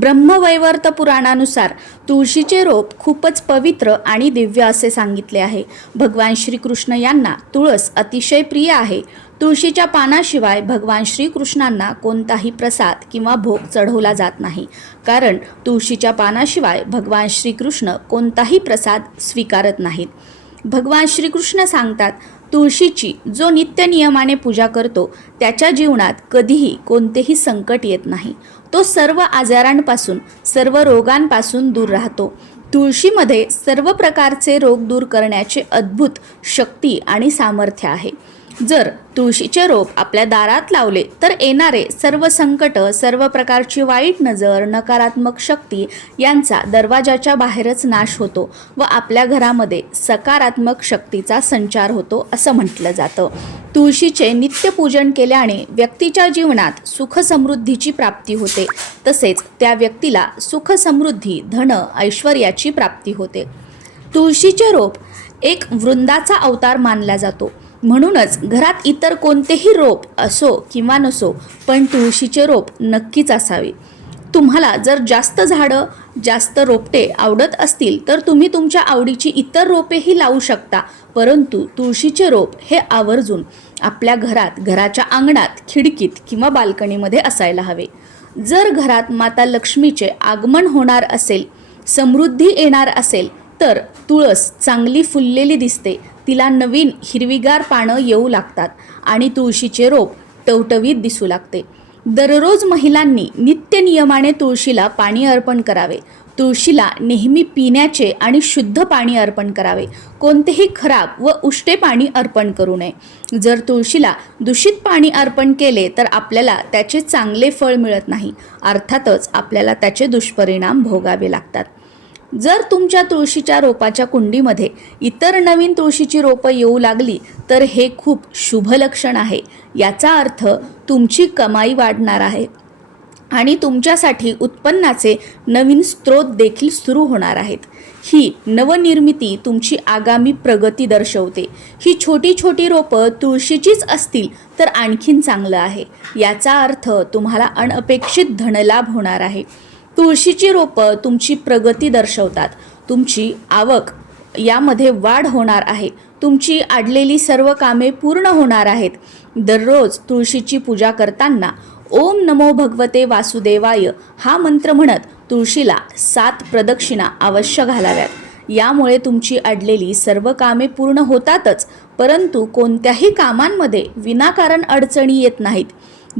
ब्रह्मवैवर्त पुराणानुसार तुळशीचे रोप खूपच पवित्र आणि दिव्य असे सांगितले आहे. भगवान श्रीकृष्ण यांना तुळस अतिशय प्रिय आहे. तुळशीच्या पानाशिवाय भगवान श्रीकृष्णांना कोणताही प्रसाद किंवा भोग चढवला जात नाही. कारण तुळशीच्या पानाशिवाय भगवान श्रीकृष्ण कोणताही प्रसाद स्वीकारत नाहीत. भगवान श्रीकृष्ण सांगतात तुळशीची जो नित्य नियमाने पूजा करतो त्याच्या जीवनात कधीही कोणतेही संकट येत नाही. तो सर्व आजारांपासून सर्व रोगांपासून दूर राहतो. तुळशीमध्ये सर्व प्रकारचे रोग दूर करण्याचे अद्भुत शक्ती आणि सामर्थ्य आहे. जर तुळशीचे रोप आपल्या दारात लावले तर येणारे सर्व संकट सर्व प्रकारची वाईट नजर नकारात्मक शक्ती यांचा दरवाजाच्या बाहेरच नाश होतो व आपल्या घरामध्ये सकारात्मक शक्तीचा संचार होतो असं म्हटलं जातं. तुळशीचे नित्यपूजन केल्याने व्यक्तीच्या जीवनात सुख समृद्धीची प्राप्ती होते. तसेच त्या व्यक्तीला सुख समृद्धी धन ऐश्वर्याची प्राप्ती होते. तुळशीचे रोप एक वृंदाचा अवतार मानला जातो. म्हणूनच घरात इतर कोणतेही रोप असो किंवा नसो पण तुळशीचे रोप नक्कीच असावे. तुम्हाला जर जास्त झाडं जास्त रोपटे आवडत असतील तर तुम्ही तुमच्या आवडीची इतर रोपेही लावू शकता परंतु तुळशीचे रोप हे आवर्जून आपल्या घरात घराच्या अंगणात खिडकीत किंवा बाल्कनीमध्ये असायला हवे. जर घरात माता लक्ष्मीचे आगमन होणार असेल समृद्धी येणार असेल तर तुळस चांगली फुललेली दिसते. तिला नवीन हिरवीगार पानं येऊ लागतात आणि तुळशीचे रोप टवटवीत दिसू लागते. दररोज महिलांनी नित्य नियमाने तुळशीला पाणी अर्पण करावे. तुळशीला नेहमी पिण्याचे आणि शुद्ध पाणी अर्पण करावे. कोणतेही खराब व उष्टे पाणी अर्पण करू नये. जर तुळशीला दूषित पाणी अर्पण केले तर आपल्याला त्याचे चांगले फळ मिळत नाही. अर्थातच आपल्याला त्याचे दुष्परिणाम भोगावे लागतात. जर तुमच्या तुळशीच्या रोपाच्या कुंडीमध्ये इतर नवीन तुळशीची रोपं येऊ लागली तर हे खूप शुभ लक्षण आहे. याचा अर्थ तुमची कमाई वाढणार आहे आणि तुमच्यासाठी उत्पन्नाचे नवीन स्रोत देखील सुरू होणार आहेत. ही नवनिर्मिती तुमची आगामी प्रगती दर्शवते. ही छोटी छोटी रोपं तुळशीचीच असतील तर आणखीन चांगलं आहे. याचा अर्थ तुम्हाला अनपेक्षित धनलाभ होणार आहे. तुळशीची रोपं तुमची प्रगती दर्शवतात. तुमची आवक यामध्ये वाढ होणार आहे. तुमची आडलेली सर्व कामे पूर्ण होणार आहेत. दररोज तुळशीची पूजा करताना ओम नमो भगवते वासुदेवाय हा मंत्र म्हणत तुळशीला सात प्रदक्षिणा अवश्य घालाव्यात. यामुळे तुमची अडलेली सर्व कामे पूर्ण होतातच परंतु कोणत्याही कामांमध्ये विनाकारण अडचणी येत नाहीत.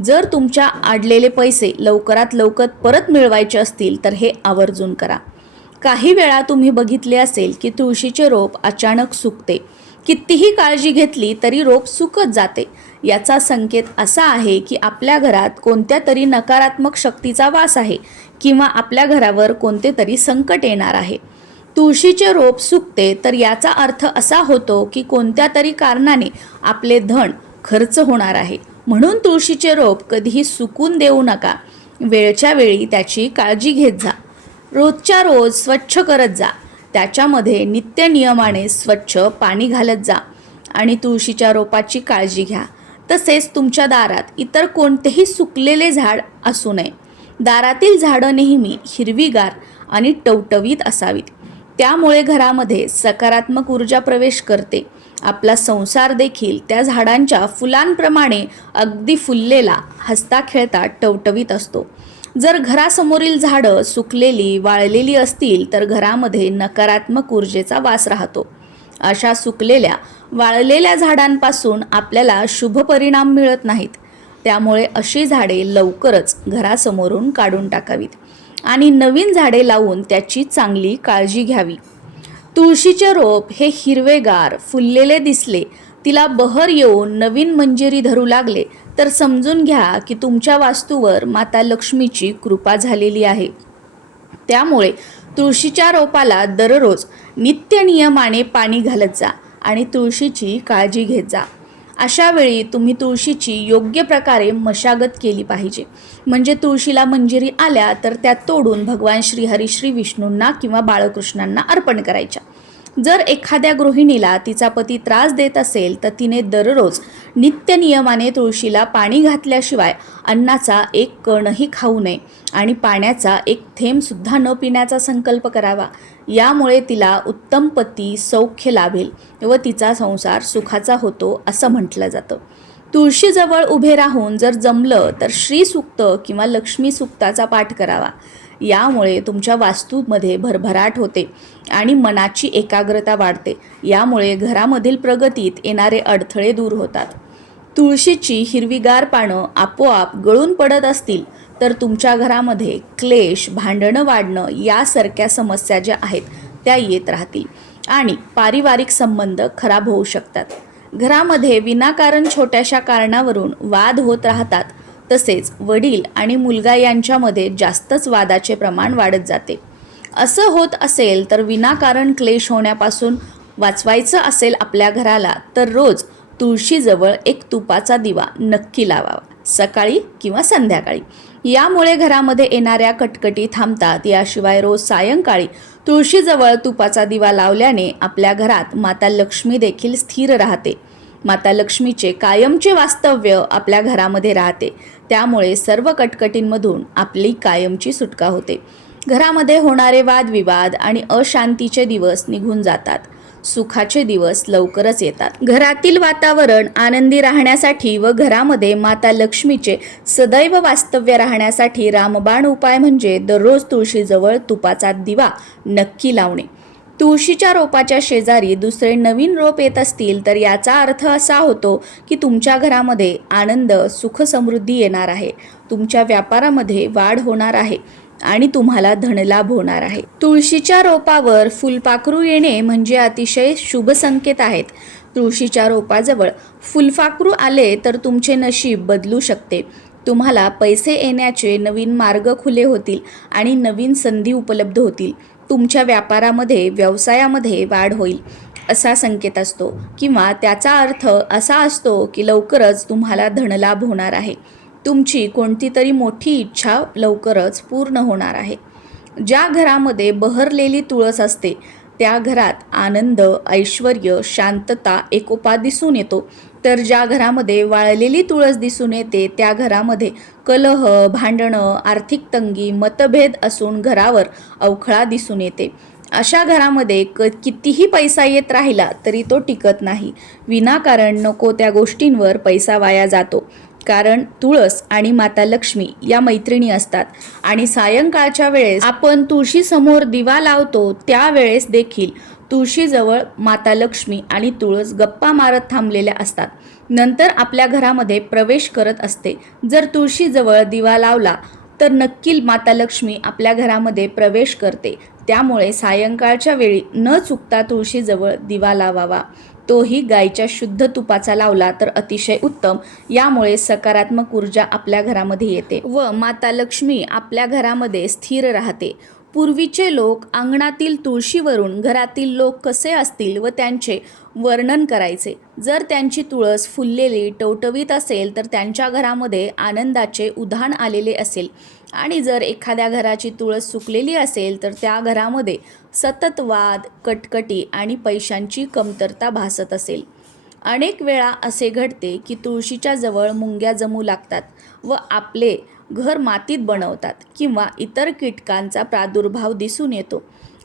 जर तुमच्या आडलेले पैसे लवकरात लवकर परत मिळवायचे असतील तर हे आवर्जून करा. काही वेळा तुम्ही बघितले असेल की तुळशीचे रोप अचानक सुकते. कितीही काळजी घेतली तरी रोप सुकत जाते. याचा संकेत असा आहे की आपल्या घरात कोणत्या तरी नकारात्मक शक्तीचा वास आहे किंवा आपल्या घरावर कोणते तरी संकट येणार आहे. तुळशीचे रोप सुकते तर याचा अर्थ असा होतो की कोणत्या तरी कारणाने आपले धन खर्च होणार आहे. म्हणून तुळशीचे रोप कधीही सुकून देऊ नका. वेळच्या वेळी त्याची काळजी घेत जा. रोजच्या रोज स्वच्छ करत जा. त्याच्यामध्ये नित्य नियमाने स्वच्छ पाणी घालत जा आणि तुळशीच्या रोपाची काळजी घ्या. तसेच तुमच्या दारात इतर कोणतेही सुकलेले झाड असू नये. दारातील झाडं नेहमी हिरवीगार आणि टवटवीत असावीत. त्यामुळे घरामध्ये सकारात्मक ऊर्जा प्रवेश करते. आपला संसार देखील त्या झाडांच्या फुलांप्रमाणे अगदी फुललेला हसता खेळता टवटवीत असतो. जर घरासमोरील झाडं सुकलेली वाळलेली असतील तर घरामध्ये नकारात्मक ऊर्जेचा वास राहतो. अशा सुकलेल्या वाळलेल्या झाडांपासून आपल्याला शुभ परिणाम मिळत नाहीत. त्यामुळे अशी झाडे लवकरच घरासमोरून काढून टाकावीत आणि नवीन झाडे लावून त्याची चांगली काळजी घ्यावी. तुळशीचे रोप हे हिरवेगार फुललेले दिसले. तिला बहर येऊन नवीन मंजिरी धरू लागले. तर समजून घ्या की तुमच्या वास्तूवर माता लक्ष्मीची कृपा झालेली आहे. त्यामुळे तुळशीच्या रोपाला दररोज नित्य नियमाने पाणी घालत जा आणि तुळशीची काळजी घेत जा. अशावेळी तुम्ही तुळशीची योग्य प्रकारे मशागत केली पाहिजे. म्हणजे तुळशीला मंजिरी आल्या तर त्या तोडून भगवान श्रीहरी श्री विष्णूंना किंवा बाळकृष्णांना अर्पण करायच्या. जर एखाद्या गृहिणीला तिचा पती त्रास देत असेल तर तिने दररोज नित्य नियमाने तुळशीला पाणी घातल्याशिवाय अन्नाचा एक कणही खाऊ नये आणि पाण्याचा एक थेंबसुद्धा न पिण्याचा संकल्प करावा. यामुळे तिला उत्तम पती सौख्य लाभेल व तिचा संसार सुखाचा होतो असं म्हटलं जातं. तुळशीजवळ उभे राहून जर जमलं तर श्रीसूक्त किंवा लक्ष्मी सुक्ताचा पाठ करावा. यामुळे तुमच्या वास्तूमध्ये भरभराट होते आणि मनाची एकाग्रता वाढते. यामुळे घरामधील प्रगतीत येणारे अडथळे दूर होतात. तुळशीची हिरवीगार पानं आपोआप गळून पडत असतील तर तुमच्या घरामध्ये क्लेश भांडणं वाढणं यासारख्या समस्या ज्या आहेत त्या येत राहतील आणि पारिवारिक संबंध खराब होऊ शकतात. घरामध्ये विनाकारण छोट्याशा कारणावरून वाद होत राहतात. तसेच वडील आणि मुलगा यांच्यामध्ये जास्तच वादाचे प्रमाण वाढत जाते. असं होत असेल तर विनाकारण क्लेश होण्यापासून वाचवायचं असेल आपल्या घराला तर रोज तुळशीजवळ एक तुपाचा दिवा नक्की लावावा. सकाळी किंवा संध्याकाळी. यामुळे घरामध्ये येणाऱ्या कटकटी थांबतात. याशिवाय रोज सायंकाळी तुळशीजवळ तुपाचा दिवा लावल्याने आपल्या घरात माता लक्ष्मी देखील स्थिर राहते. माता लक्ष्मीचे कायमचे वास्तव्य आपल्या घरामध्ये राहते. त्यामुळे सर्व कटकटींमधून आपली कायमची सुटका होते. घरामध्ये होणारे वादविवाद आणि अशांतीचे दिवस निघून जातात. सुखाचे दिवस लवकरच येतात. घरातील वातावरण आनंदी राहण्यासाठी व घरामध्ये माता लक्ष्मीचे सदैव वास्तव्य राहण्यासाठी रामबाण उपाय म्हणजे दररोज तुळशीजवळ तुपाचा दिवा नक्की लावणे. तुळशीच्या रोपाच्या शेजारी दुसरे नवीन रोप येत असतील तर याचा अर्थ असा होतो की तुमच्या घरामध्ये आनंद सुख समृद्धी येणार आहे. तुमच्या व्यापारामध्ये वाढ होणार आहे. आणि तुम्हाला धनलाभ होणार आहे. तुळशीच्या रोपावर फुलपाखरू येणे म्हणजे अतिशय शुभ संकेत आहेत. तुळशीच्या रोपाजवळ फुलपाखरू आले तर तुमचे नशीब बदलू शकते. तुम्हाला पैसे येण्याचे नवीन मार्ग खुले होतील आणि नवीन संधी उपलब्ध होतील. तुमच्या व्यापारामध्ये व्यवसायामध्ये वाढ होईल. असा संकेत असतो किंवा त्याचा अर्थ असा असतो की लवकरच तुम्हाला धनलाभ होणार आहे. तुमची कोणती तरी मोठी इच्छा लवकरच पूर्ण होणार आहे. ज्या घरामध्ये बहरलेली तुळस असते त्या घरात आनंद ऐश्वर शांतता एकोपा दिसून येतो. तर ज्या घरामध्ये वाळलेली तुळस दिसून येते त्या घरामध्ये कलह भांडणं आर्थिक तंगी मतभेद असून घरावर अवखळा दिसून येते. अशा घरामध्ये क कितीही पैसा येत राहिला तरी तो टिकत नाही. विनाकारण नको त्या गोष्टींवर पैसा वाया जातो. कारण तुळस आणि माता लक्ष्मी या मैत्रिणी असतात. आणि सायंकाळच्या वेळेस आपण तुळशीसमोर दिवा लावतो त्यावेळेस देखील तुळशीजवळ माता लक्ष्मी आणि तुळस गप्पा मारत थांबलेल्या असतात. नंतर आपल्या घरामध्ये प्रवेश करत असते. जर तुळशीजवळ दिवा लावला तर नक्की माता लक्ष्मी आपल्या घरामध्ये प्रवेश करते. त्यामुळे सायंकाळच्या वेळी न चुकता तुळशीजवळ दिवा लावावा. तोही गायीच्या शुद्ध तुपाचा लावला तर अतिशय उत्तम. यामुळे सकारात्मक ऊर्जा आपल्या घरामध्ये येते व माता लक्ष्मी आपल्या घरामध्ये स्थिर राहते. पूर्वीचे लोक अंगणातील तुळशीवरून घरातील लोक कसे असतील व त्यांचे वर्णन करायचे. जर त्यांची तुळस फुललेली टवटवीत असेल तर त्यांच्या घरामध्ये आनंदाचे उधाण आलेले असेल. आणि जर एखाद्या घराची तुळस सुकलेली असेल तर त्या घरामध्ये सतत वाद कटकटी आणि पैशांची कमतरता भासत असेल. अनेक वेळा असे घडते की तुळशीच्या जवळ मुंग्या जमू लागतात व आपले घर मातीत बनवतात किंवा इतर कीटकांचा प्रादुर्भाव दिसून येतो.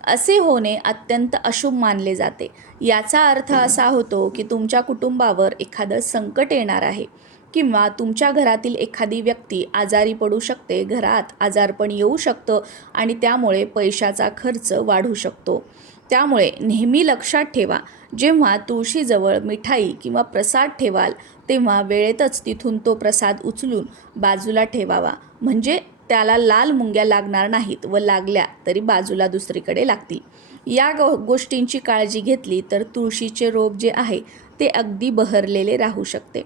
असे होणे अत्यंत अशुभ मानले जाते. याचा अर्थ असा होतो की तुमच्या कुटुंबावर एखादं संकट येणार आहे. किंवा तुमच्या घरातील एखादी व्यक्ती आजारी पडू शकते घरात आजारपण येऊ शकतं आणि त्यामुळे पैशाचा खर्च वाढू शकतो. त्यामुळे नेहमी लक्षात ठेवा जेव्हा तुळशीजवळ मिठाई किंवा प्रसाद ठेवाल तेव्हा वेळेतच तिथून तो प्रसाद उचलून बाजूला ठेवावा. म्हणजे त्याला लाल मुंग्या लागणार नाहीत व लागल्या तरी बाजूला दुसरीकडे लागतील. या गो गोष्टींची काळजी घेतली तर तुळशीचे रोप जे आहे ते अगदी बहरलेले राहू शकते.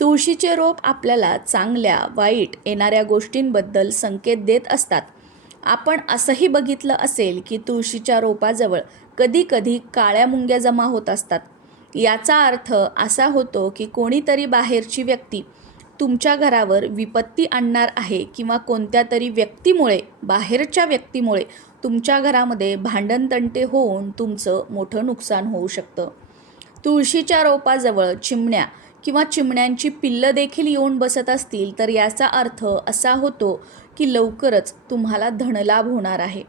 तुळशीचे रोप आपल्याला चांगल्या वाईट येणाऱ्या गोष्टींबद्दल संकेत देत असतात. आपण असंही बघितलं असेल की तुळशीच्या रोपाजवळ कधी कधी काळ्या मुंग्या जमा होत असतात. याचा अर्थ असा होतो की कोणीतरी बाहेरची व्यक्ती तुमच्या घरावर विपत्ती आणणार आहे किंवा कोणत्या तरी व्यक्तीमुळे बाहेरच्या व्यक्तीमुळे तुमच्या घरामध्ये भांडणतंटे होऊन तुमचं मोठं नुकसान होऊ शकतं. तुळशीच्या रोपाजवळ चिमण्या किंवा चिमण्यांची पिल्लं देखील येऊन बसत असतील तर याचा अर्थ असा होतो की लवकरच तुम्हाला धनलाभ होणार आहे.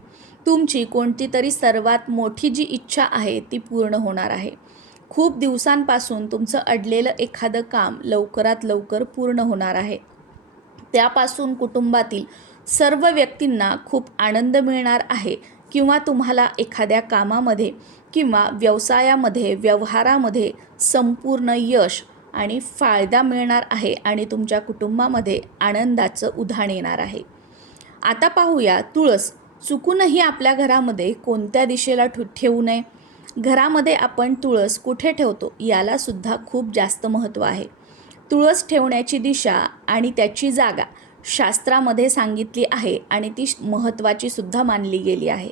तुमची कोणती तरी सर्वात मोठी जी इच्छा आहे ती पूर्ण होणार आहे. खूप दिवसांपासून तुमचं अडलेलं एखादं काम लवकरात लवकर पूर्ण होणार आहे. त्यापासून कुटुंबातील सर्व व्यक्तींना खूप आनंद मिळणार आहे किंवा तुम्हाला एखाद्या कामामध्ये किंवा व्यवसायामध्ये व्यवहारामध्ये संपूर्ण यश आणि फायदा मिळणार आहे आणि तुमच्या कुटुंबामध्ये आनंदाचं उधाण येणार आहे. आता पाहूया तुळस चुकूनही आपल्या घरामध्ये कोणत्या दिशेला ठे ठेवू नये? घरामध्ये आपण तुळस कुठे ठेवतो? यालासुद्धा खूप जास्त महत्त्व आहे. तुळस ठेवण्याची दिशा आणि त्याची जागा शास्त्रामध्ये सांगितली आहे आणि ती महत्त्वाची सुद्धा मानली गेली आहे.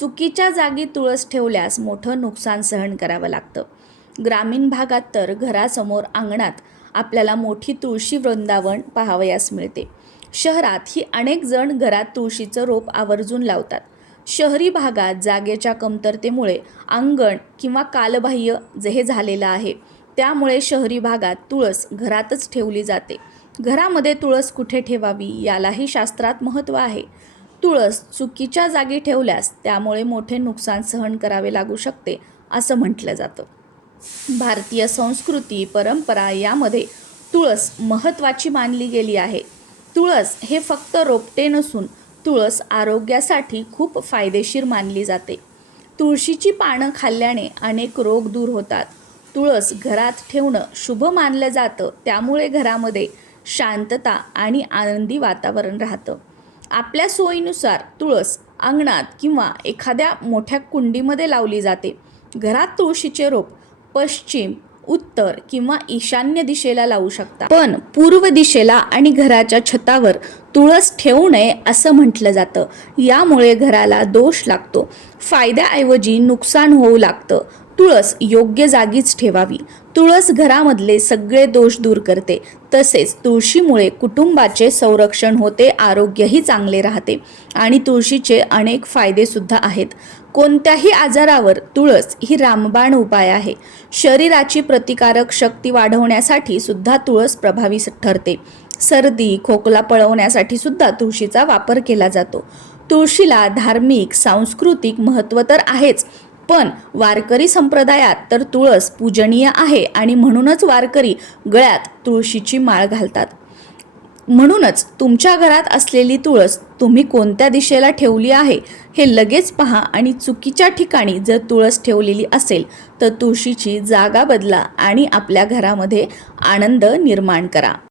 चुकीच्या जागी तुळस ठेवल्यास मोठं नुकसान सहन करावं लागतं. ग्रामीण भागात तर घरासमोर अंगणात आपल्याला मोठी तुळशी वृंदावन पाहावयास मिळते. शहरात ही अनेक जण घरात तुळशीचं रोप आवर्जून लावतात. शहरी भागात जागेच्या कमतरतेमुळे अंगण किंवा कालबाह्य जे हे झालेलं आहे त्यामुळे शहरी भागात तुळस घरातच ठेवली जाते. घरामध्ये तुळस कुठे ठेवावी यालाही शास्त्रात महत्त्व आहे. तुळस चुकीच्या जागी ठेवल्यास त्यामुळे मोठे नुकसान सहन करावे लागू शकते असं म्हटलं जातं. भारतीय संस्कृती परंपरा यामध्ये तुळस महत्त्वाची मानली गेली आहे. तुळस हे फक्त रोपटे नसून तुळस आरोग्यासाठी खूप फायदेशीर मानली जाते. तुळशीची पानं खाल्ल्याने अनेक रोग दूर होतात. तुळस घरात ठेवणं शुभ मानलं जातं त्यामुळे घरामध्ये शांतता आणि आनंदी वातावरण राहतं. आपल्या सोयीनुसार तुळस अंगणात किंवा एखाद्या मोठ्या कुंडीमध्ये लावली जाते. घरात तुळशीचे रोप पश्चिम उत्तर किंवा ईशान्य दिशेला लावू शकता. पण पूर्व दिशेला आणि घराच्या छतावर तुळस ठेवू नये असं म्हटलं जातं. यामुळे घराला दोष लागतो. फायद्याऐवजी नुकसान होऊ लागतं. तुळस योग्य जागीच ठेवावी. तुळस घरामधले सगळे दोष दूर करते. तसेच तुळशीमुळे कुटुंबाचे संरक्षण होते आरोग्यही चांगले राहते आणि तुळशीचे अनेक फायदे सुद्धा आहेत. कोणत्याही आजारावर तुळस ही रामबाण उपाय आहे. शरीराची प्रतिकारक शक्ती वाढवण्यासाठी सुद्धा तुळस प्रभावी ठरते. सर्दी खोकला पळवण्यासाठी सुद्धा तुळशीचा वापर केला जातो. तुळशीला धार्मिक सांस्कृतिक महत्त्व तर आहेच पण वारकरी संप्रदायात तर तुळस पूजनीय आहे आणि म्हणूनच वारकरी गळ्यात तुळशीची माळ घालतात. म्हणूनच तुमच्या घरात असलेली तुळस तुम्ही कोणत्या दिशेला ठेवली आहे हे लगेच पहा आणि चुकीच्या ठिकाणी जर तुळस ठेवलेली असेल तर तुळशीची जागा बदला आणि आपल्या घरामध्ये आनंद निर्माण करा.